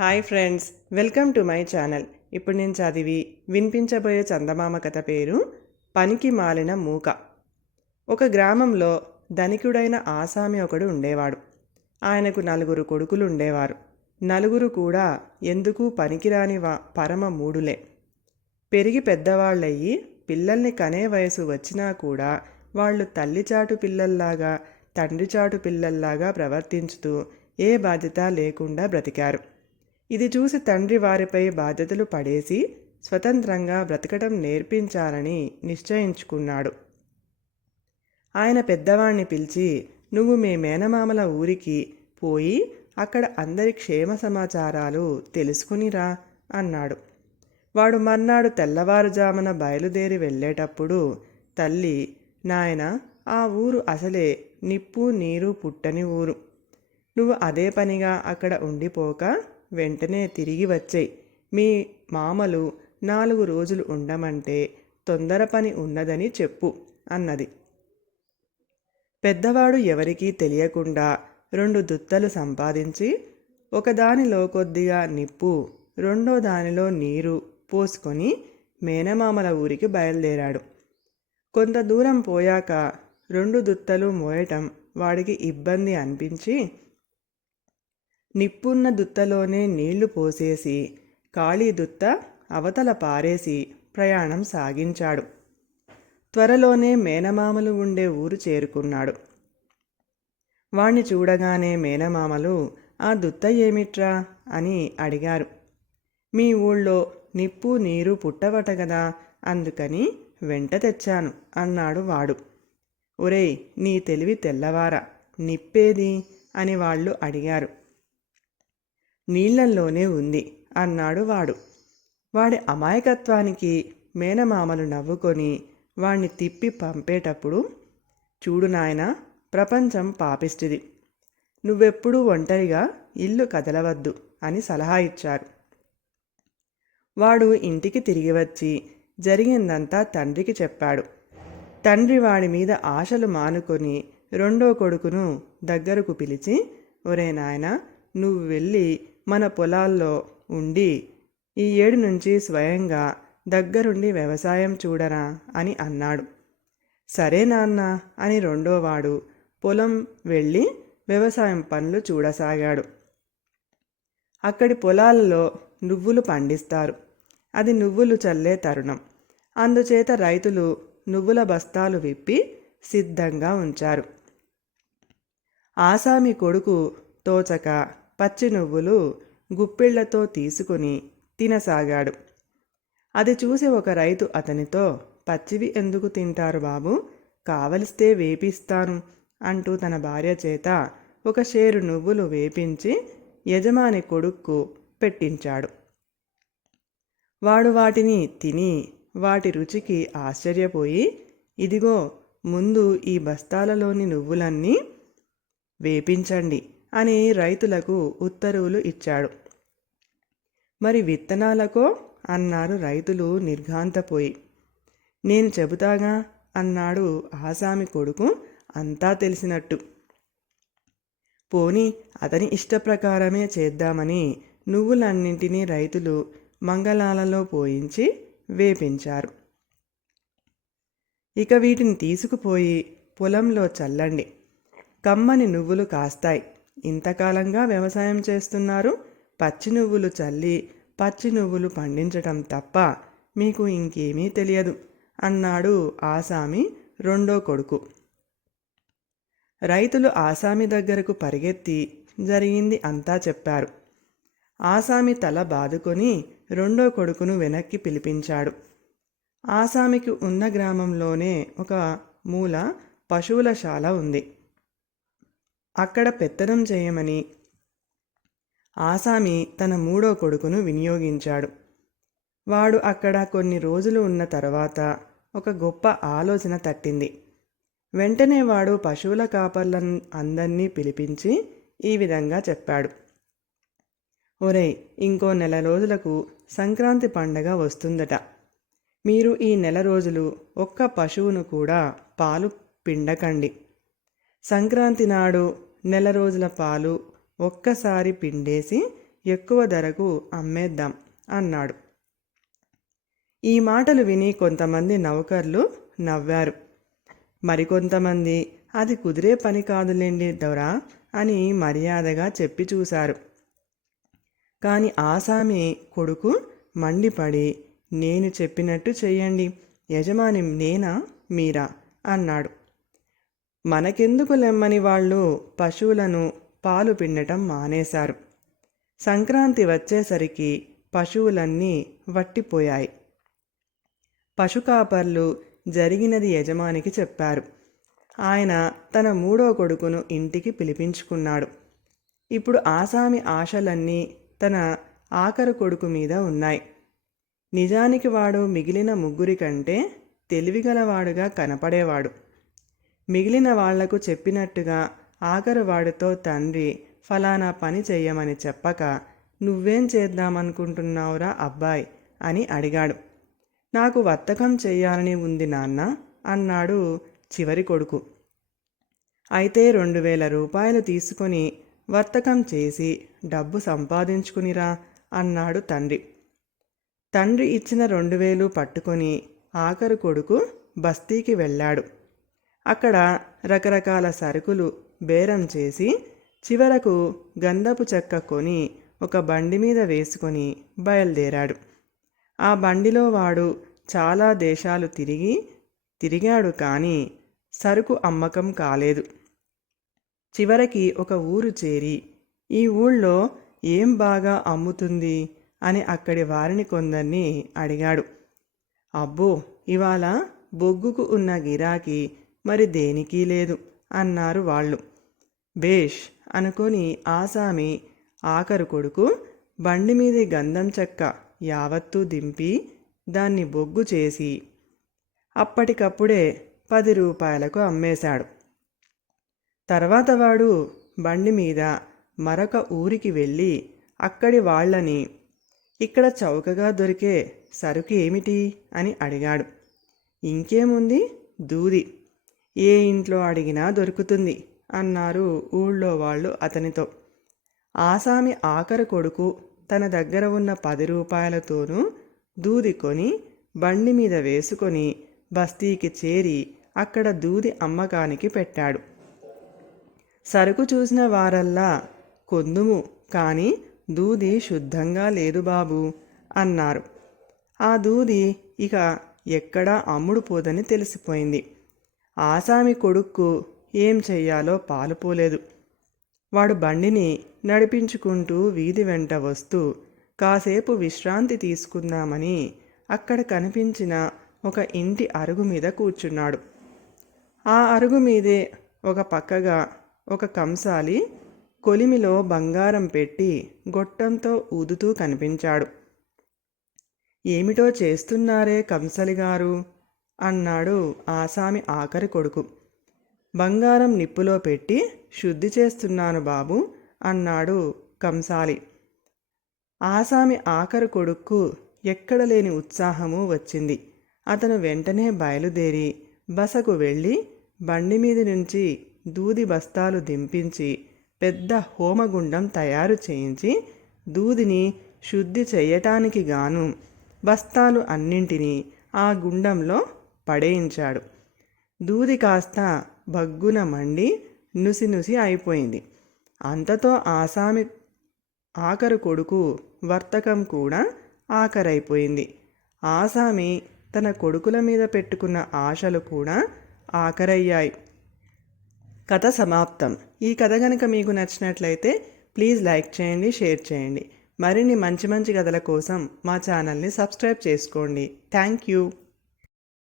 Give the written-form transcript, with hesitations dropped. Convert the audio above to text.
Hi friends, welcome to my channel. ఇప్పుడు నేను చదివి వినిపించబోయే చందమామ కథ పేరు పనికి మాలిన మూక. ఒక గ్రామంలో ధనికుడైన ఆసామి ఒకడు ఉండేవాడు. ఆయనకు 4 కొడుకులు ఉండేవారు. నలుగురు కూడా ఎందుకు పనికిరాని పరమ మూడులే. పెరిగి పెద్దవాళ్ళయ్యి పిల్లల్ని కనే వయసు వచ్చినా కూడా వాళ్ళు తల్లిచాటు పిల్లల్లాగా తండ్రిచాటు పిల్లల్లాగా ప్రవర్తించుతూ ఏ బాధ్యత లేకుండా బ్రతికారు. ఇది చూసి తండ్రి వారిపై బాధ్యతలు పడేసి స్వతంత్రంగా బ్రతకడం నేర్పించాలని నిశ్చయించుకున్నాడు. ఆయన పెద్దవాణ్ణి పిలిచి, నువ్వు మీ మేనమామల ఊరికి పోయి అక్కడ అందరి క్షేమ సమాచారాలు తెలుసుకునిరా అన్నాడు. వాడు మర్నాడు తెల్లవారుజామున బయలుదేరి వెళ్ళేటప్పుడు తల్లి, నాయన, ఆ ఊరు అసలే నిప్పు నీరు పుట్టని ఊరు. నువ్వు అదే పనిగా అక్కడ ఉండిపోక వెంటనే తిరిగి వచ్చేయి. మీ మామలు 4 రోజులు ఉండమంటే తొందర పని ఉన్నదని చెప్పు అన్నది. పెద్దవాడు ఎవరికీ తెలియకుండా 2 దుత్తలు సంపాదించి ఒకదానిలో కొద్దిగా నిప్పు, రెండో దానిలో నీరు పోసుకొని మేనమామల ఊరికి బయలుదేరాడు. కొంత దూరం పోయాక 2 దుత్తలు మోయటం వాడికి ఇబ్బంది అనిపించి నిప్పున్న దుత్తలోనే నీళ్లు పోసేసి ఖాళీ దుత్త అవతల పారేసి ప్రయాణం సాగించాడు. త్వరలోనే మేనమామలు ఉండే ఊరు చేరుకున్నాడు. వాణ్ణి చూడగానే మేనమామలు, ఆ దుత్త ఏమిట్రా అని అడిగారు. మీ ఊళ్ళో నిప్పు నీరు పుట్టవట కదా, అందుకని వెంట తెచ్చాను అన్నాడు వాడు. ఒరేయ్, నీ తెలివి తెల్లవారా, నిప్పేది అని వాళ్ళు అడిగారు. నీళ్లల్లోనే ఉంది అన్నాడు వాడు. వాడి అమాయకత్వానికి మేనమామలు నవ్వుకొని వాణ్ణి తిప్పి పంపేటప్పుడు, చూడు నాయనా, ప్రపంచం పాపిష్టిది, నువ్వెప్పుడూ ఒంటరిగా ఇల్లు కదలవద్దు అని సలహా ఇచ్చారు. వాడు ఇంటికి తిరిగి వచ్చి జరిగిందంతా తండ్రికి చెప్పాడు. తండ్రి వాడి మీద ఆశలు మానుకొని రెండో కొడుకును దగ్గరకు పిలిచి, ఒరే నాయనా, నువ్వు వెళ్ళి మన పొలాల్లో ఉండి ఈ 7 నుంచి స్వయంగా దగ్గరుండి వ్యవసాయం చూడరా అని అన్నాడు. సరే నాన్న అని రెండోవాడు పొలం వెళ్ళి వ్యవసాయం పనులు చూడసాగాడు. అక్కడి పొలాల్లో నువ్వులు పండిస్తారు. అది నువ్వులు చల్లే తరుణం. అందుచేత రైతులు నువ్వుల బస్తాలు విప్పి సిద్ధంగా ఉంచారు. ఆసామి కొడుకు తోచక పచ్చి నువ్వులు గుప్పిళ్లతో తీసుకుని తినసాగాడు. అది చూసి ఒక రైతు అతనితో, పచ్చివి ఎందుకు తింటారు బాబు, కావలిస్తే వేపిస్తాను అంటూ తన భార్య చేత ఒక షేరు నువ్వులు వేపించి యజమాని కొడుక్కు పెట్టించాడు. వాడు వాటిని తిని వాటి రుచికి ఆశ్చర్యపోయి, ఇదిగో ముందు ఈ బస్తాలలోని నువ్వులన్నీ వేపించండి అని రైతులకు ఉత్తర్వులు ఇచ్చాడు. మరి విత్తనాలకో అన్నారు రైతులు నిర్ఘాంతపోయి. నేను చెబుతాగా అన్నాడు ఆసామి కొడుకు అంతా తెలిసినట్టు. పోనీ అతని ఇష్టప్రకారమే చేద్దామని నువ్వులన్నింటినీ రైతులు మంగళాలలో పోయించి వేపించారు. ఇక వీటిని తీసుకుపోయి పొలంలో చల్లండి, కమ్మని నువ్వులు కాస్తాయి. ఇంతకాలంగా వ్యవసాయం చేస్తున్నారు, పచ్చి నువ్వులు చల్లి పచ్చి నువ్వులు పండించటం తప్ప మీకు ఇంకేమీ తెలియదు అన్నాడు ఆసామి రెండో కొడుకు. రైతులు ఆసామి దగ్గరకు పరిగెత్తి జరిగింది అంతా చెప్పారు. ఆసామి తల బాదుకొని రెండో కొడుకును వెనక్కి పిలిపించాడు. ఆసామికి ఉన్న గ్రామంలోనే ఒక మూల పశువుల శాల ఉంది. అక్కడ పెత్తనం చేయమని ఆసామి తన మూడో కొడుకును వినియోగించాడు. వాడు అక్కడ కొన్ని రోజులు ఉన్న తర్వాత ఒక గొప్ప ఆలోచన తట్టింది. వెంటనే వాడు పశువుల కాపర్లను అందరినీ పిలిపించి ఈ విధంగా చెప్పాడు. ఒరేయ్, ఇంకో 1 రోజులకు సంక్రాంతి పండగ వస్తుందట. మీరు ఈ 1 రోజులు ఒక్క పశువును కూడా పాలు పిండకండి. సంక్రాంతి నాడు 1 రోజుల పాలు ఒక్కసారి పిండేసి ఎక్కువ ధరకు అమ్మేద్దాం అన్నాడు. ఈ మాటలు విని కొంతమంది నౌకర్లు నవ్వారు. మరికొంతమంది అది కుదిరే పని కాదులేండి దొరా అని మర్యాదగా చెప్పి చూశారు. కాని ఆసామి కొడుకు మండిపడి, నేను చెప్పినట్టు చెయ్యండి, యజమాని నేనా మీరా అన్నాడు. మనకెందుకు లెమ్మని వాళ్ళు పశువులను పాలు పిండటం మానేశారు. సంక్రాంతి వచ్చేసరికి పశువులన్నీ వట్టిపోయాయి. పశుకాపర్లు జరిగినది యజమానికి చెప్పారు. ఆయన తన మూడో కొడుకును ఇంటికి పిలిపించుకున్నాడు. ఇప్పుడు ఆసామి ఆశలన్నీ తన ఆఖరు కొడుకు మీద ఉన్నాయి. నిజానికి వాడు మిగిలిన ముగ్గురి కంటే తెలివిగలవాడుగా కనపడేవాడు. మిగిలిన వాళ్లకు చెప్పినట్టుగా ఆఖరు వాడితో తండ్రి ఫలానా పని చెయ్యమని చెప్పక, నువ్వేం చేద్దామనుకుంటున్నావురా అబ్బాయ్ అని అడిగాడు. నాకు వర్తకం చెయ్యాలని ఉంది నాన్న అన్నాడు చివరి కొడుకు. అయితే 2000 రూపాయలు తీసుకొని వర్తకం చేసి డబ్బు సంపాదించుకునిరా అన్నాడు తండ్రి. తండ్రి ఇచ్చిన 2000 పట్టుకొని ఆఖరు కొడుకు బస్తీకి వెళ్ళాడు. అక్కడ రకరకాల సరుకులు బేరం చేసి చివరకు గంధపు చెక్క కొని ఒక బండి మీద వేసుకొని బయలుదేరాడు. ఆ బండిలో వాడు చాలా దేశాలు తిరిగాడు కానీ సరుకు అమ్మకం కాలేదు. చివరికి ఒక ఊరు చేరి, ఈ ఊళ్ళో ఏం బాగా అమ్ముతుంది అని అక్కడి వారిని కొందరిని అడిగాడు. అబ్బో, ఇవాళ బొగ్గుకు ఉన్న గిరాకీ మరి దేనికి లేదు అన్నారు వాళ్ళు. బేష్ అనుకొని ఆసామి ఆఖరు కొడుకు బండి మీది గంధం చెక్క యావత్తూ దింపి దాన్ని బొగ్గు చేసి అప్పటికప్పుడే 10 రూపాయలకు అమ్మేశాడు. తర్వాత వాడు బండి మీద మరొక ఊరికి వెళ్ళి అక్కడి వాళ్ళని, ఇక్కడ చౌకగా దొరికే సరుకు ఏమిటి అని అడిగాడు. ఇంకేముంది, దూది, ఏ ఇంట్లో అడిగినా దొరుకుతుంది అన్నారు ఊళ్ళో వాళ్ళు అతనితో. ఆసామి ఆఖరు కొడుకు తన దగ్గర ఉన్న 10 రూపాయలతోనూ దూది కొని బండి మీద వేసుకొని బస్తీకి చేరి అక్కడ దూది అమ్మకానికి పెట్టాడు. సరుకు చూసిన వారల్లా, కొందుము కానీ దూది శుద్ధంగా లేదు బాబు అన్నారు. ఆ దూది ఇక ఎక్కడా అమ్ముడు పోదని తెలిసిపోయింది. ఆసామి కొడుక్కు ఏం చెయ్యాలో పాలుపోలేదు. వాడు బండిని నడిపించుకుంటూ వీధి వెంట వస్తూ కాసేపు విశ్రాంతి తీసుకుందామని అక్కడ కనిపించిన ఒక ఇంటి అరుగు మీద కూర్చున్నాడు. ఆ అరుగు మీదే ఒక పక్కగా ఒక కంసాలి కొలిమిలో బంగారం పెట్టి గొట్టంతో ఊదుతూ కనిపించాడు. ఏమిటో చేస్తున్నారే కంసలిగారు అన్నాడు ఆసామి ఆఖరి కొడుకు. బంగారం నిప్పులో పెట్టి శుద్ధి చేస్తున్నాను బాబు అన్నాడు కంసాలి. ఆసామి ఆఖరు కొడుక్కు ఎక్కడలేని ఉత్సాహము వచ్చింది. అతను వెంటనే బయలుదేరి బసకు వెళ్ళి బండి మీద నుంచి దూది బస్తాలు దింపించి పెద్ద హోమగుండం తయారు చేయించి దూదిని శుద్ధి చెయ్యటానికి గాను బస్తాలు అన్నింటినీ ఆ గుండంలో పడేయించాడు. దూది కాస్త బగ్గున మండి నుసి అయిపోయింది. అంతతో ఆసామి ఆఖరు కొడుకు వర్తకం కూడా ఆఖరైపోయింది. ఆసామి తన కొడుకుల మీద పెట్టుకున్న ఆశలు కూడా ఆఖరయ్యాయి. కథ సమాప్తం. ఈ కథ కనుక మీకు నచ్చినట్లయితే ప్లీజ్ లైక్ చేయండి, షేర్ చేయండి. మరిన్ని మంచి మంచి కథల కోసం మా ఛానల్ని సబ్స్క్రైబ్ చేసుకోండి. Thank you.